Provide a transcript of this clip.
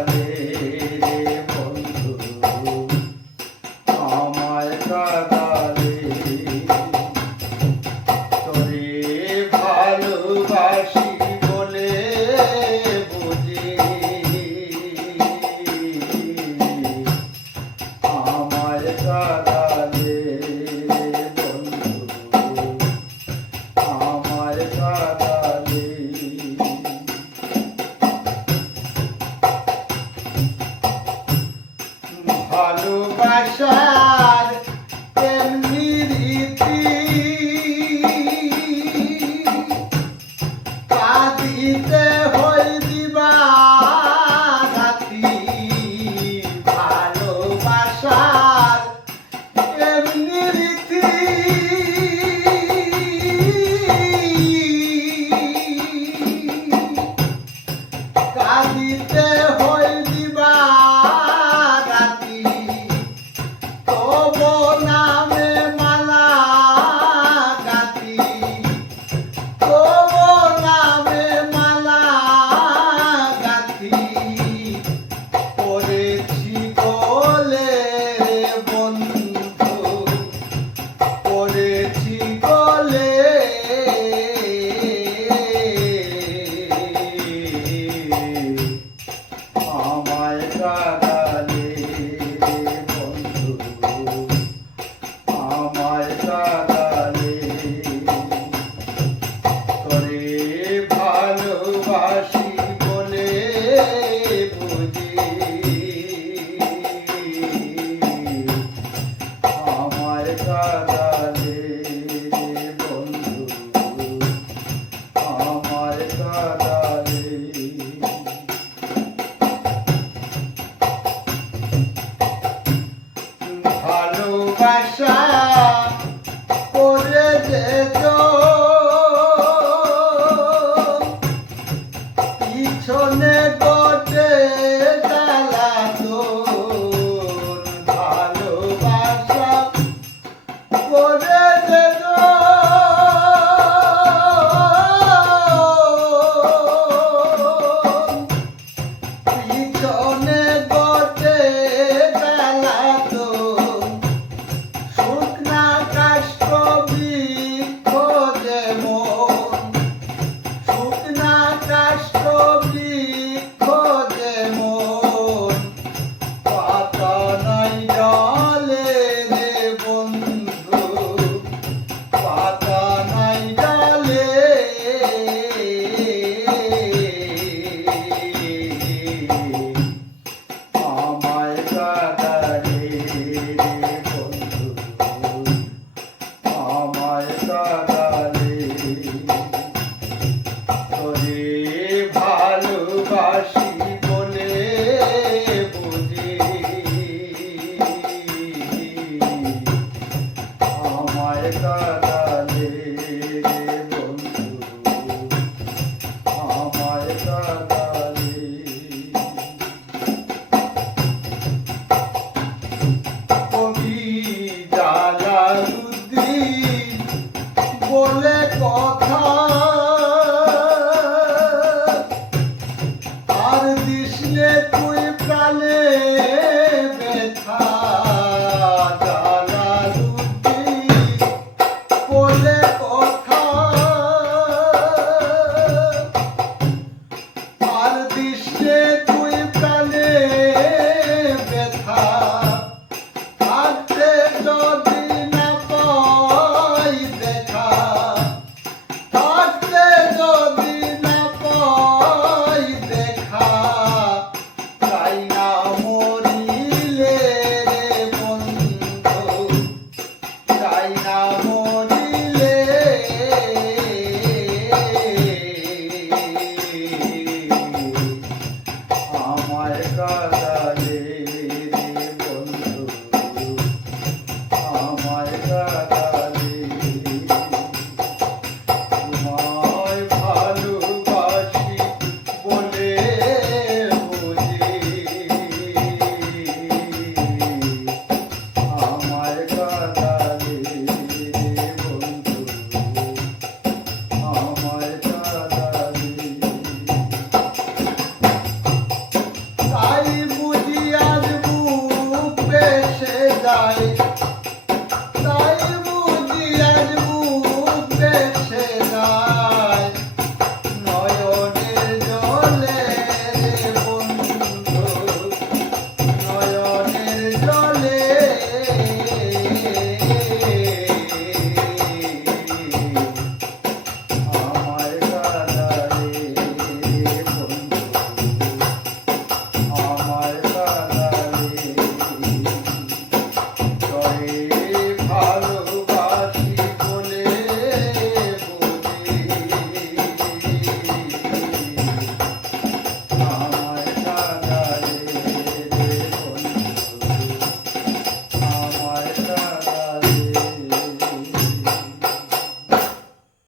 কাঁদালে রে বন্ধু, আমায় কাঁদালে। তোরে ভালোবাসি বলে বুঝি আমায় কাঁদালে রে বন্ধু, আমায় কাঁদালে। ভালোবাসার তেমনি রীতি, কাঁদিতে হই দিবারাতি। ভালোবাসার তেমনি রীতি, কাঁদিতে হই দিবারাতি। তবু নামে মালা গাঁথি, তবু নামে মালা গাঁথি। পড়েছি গলে রে বন্ধু, পড়েছি গলে। আমায় কাঁদালে রে বন্ধু, আমায় কাঁদালে। তোরে ভালোবাসি বলে বুঝি আমায় কাঁদালে রে বন্ধু, আমায় কাঁদালে। ভালোবাসা করে যেত পিছনে গোটে জ্বালাতন। ভালোবাসা করে যেত পিছনে গোটে জ্বালাতন। শুকনা কাষ্ঠ বৃক্ষ যেমন, শুকনা কাষ্ঠ বৃক্ষ যেমন। পাতা নাই ডালে রে বন্ধু, পাতা নাই ডালে। আমায় কাঁদালে রে বন্ধু, আমায় কাঁদালে। তোরে ভালোবাসি বলে বুঝি আমায় কাঁদালে রে বন্ধু, আমায় কাঁদালে। কবি জালালুদ্দিন বলে কথা, আর দিসনে তুই প্রাণে ব্যথা। জালালুদ্দিন বলে কথা, আর দিসনে তুই প্রাণে ব্যথা। থাকতে যদি না পাই দেখা, থাকতে যদি না পাই দেখা। চাই না মরিলে রে বন্ধু, চাই না মরিলে। আমায় কাঁদালে